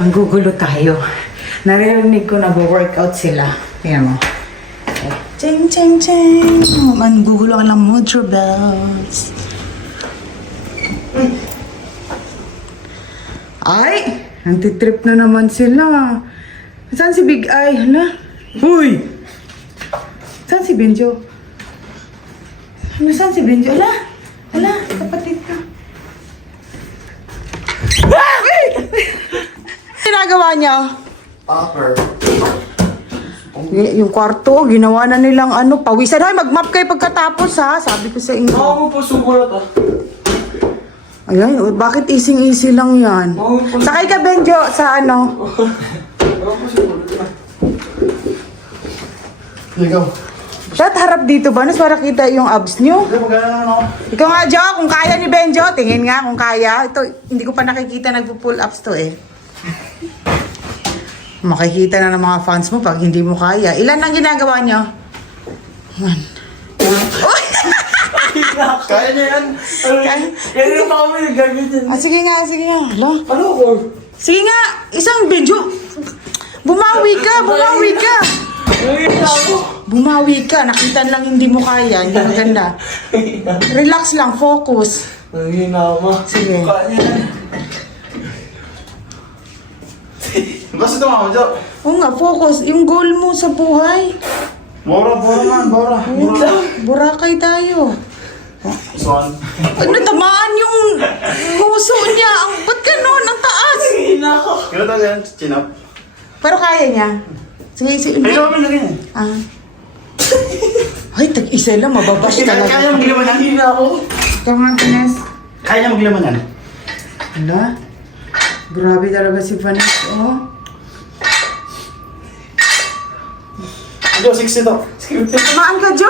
Ang gugulo tayo. Naririnig ko nag-workout sila. Tingnan mo. Ching, ching, ching. Ang gugulo ka ng motor bells. Ay! Nantitrip na naman sila. Saan si Big Eye? Hala? Uy! Saan si Benjo? Saan si Benjo? Hala? Hala? Kapatid ka. Ginagawa niya? Upper. Yung kwarto, ginawa na nilang pawisan. Ay, mag-map kayo pagkatapos ha. Sabi ko sa inyo. Ako po sumulat ah. Ayan, bakit easy-easy lang yan? Sakay ka, Benjo, sa Ako po sumulat ah. Ikaw. Shot, harap dito ba? Nas para kita yung abs nyo. Magana ako. Ikaw nga, Jo, kung kaya ni Benjo, tingin nga kung kaya. Ito, hindi ko pa nakikita nagpo-pull ups to eh. Makikita na ng mga fans mo pag hindi mo kaya. Ilan ang ginagawa nyo? Kaya niya yan. Yan yung pa kami nagagamitin. Sige nga, sige nga. Hala. Ano ko? Sige nga, isang Benjo. Bumawi ka, bumawi ka. Nangina ako. Bumawi ka, nakita lang hindi mo kaya, hindi maganda. Relax lang, focus. Nangina ako ma. Sige. Kaya niya yan. Basta tumama, Jo. Oo nga, focus. Yung goal mo sa buhay. Bora man, bora. Burakay tayo. Swan. Pag natamaan yung puso niya, ba't ganon? Ang taas. Nangina ako. Kaya tayo yan, chin up. Pero kaya niya. Sige, sige. Ay, kami lagi yan. Ah. Ay, tag-isa lang, mababash Kaya talaga. magilaman yan. Nangina ako. Ikaw nga, Vanessa. Kaya niya magilaman yan. Hala? Grabe talaga si Vanessa, oh. Jo, 60 to. Tamaan ka, Jo!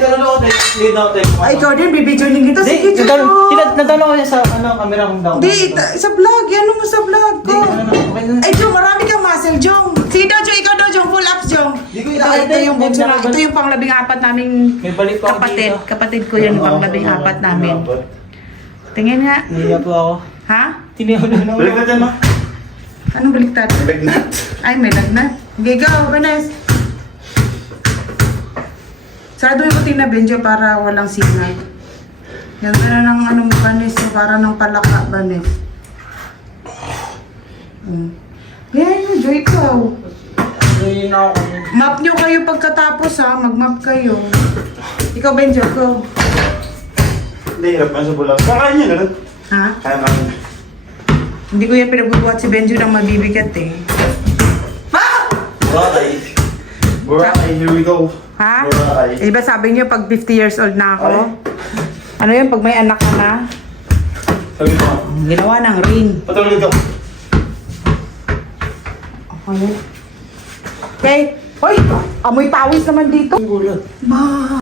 Yan, ano ako, take. Lead out, take. Ay, ikaw din, bibidyonin kita. Sige, Jo! Nadalo ko niya sa camera kong down. Hindi, sa vlog. Yan mo sa vlog ko. Okay na. Ay, Jo, marami kang muscle, Jong. Sige daw, Jo, ikaw daw, Jong. Full ups, Jong. Di ko Ito inaantay, yung may bunso na. nakabalik. Ito yung pang-labing-apat naming May balik pa ako kapatid. dito. Kapatid ko yan, pang-labing-apat namin. Tingin nga. Niya po ako. Ha? Tiniyaw na ako. Balik na dyan, ma. Anong baliktad? Lagnat. Ay, may lagnat. Okay, go, Vanessa. Sarado yung puting na Benjo para walang signal. Ganda na ng mo, Vanessa. Para ng palaka, Vanessa. Yan yung Joy ko. Nangina ako. Map nyo kayo pagkatapos ha. Mag-map kayo. Ikaw, Benjo, go. Hindi, hirap na sa bulag. Kakain niya, ganun. Ha? Kaya namin. Hindi ko yan pinagbubuhat si Benjo ng mabibigat eh. Burakay. Burakay, here we go. Ha? Burakay. Eh, diba sabi niyo pag 50 years old na ako? Ay. Ano yun, pag may anak ka na? Sabi mo. Ginawa ng ring. Patulog ka. Okay. Okay. Hoy! Amoy pawis naman dito. Gulat. Ma!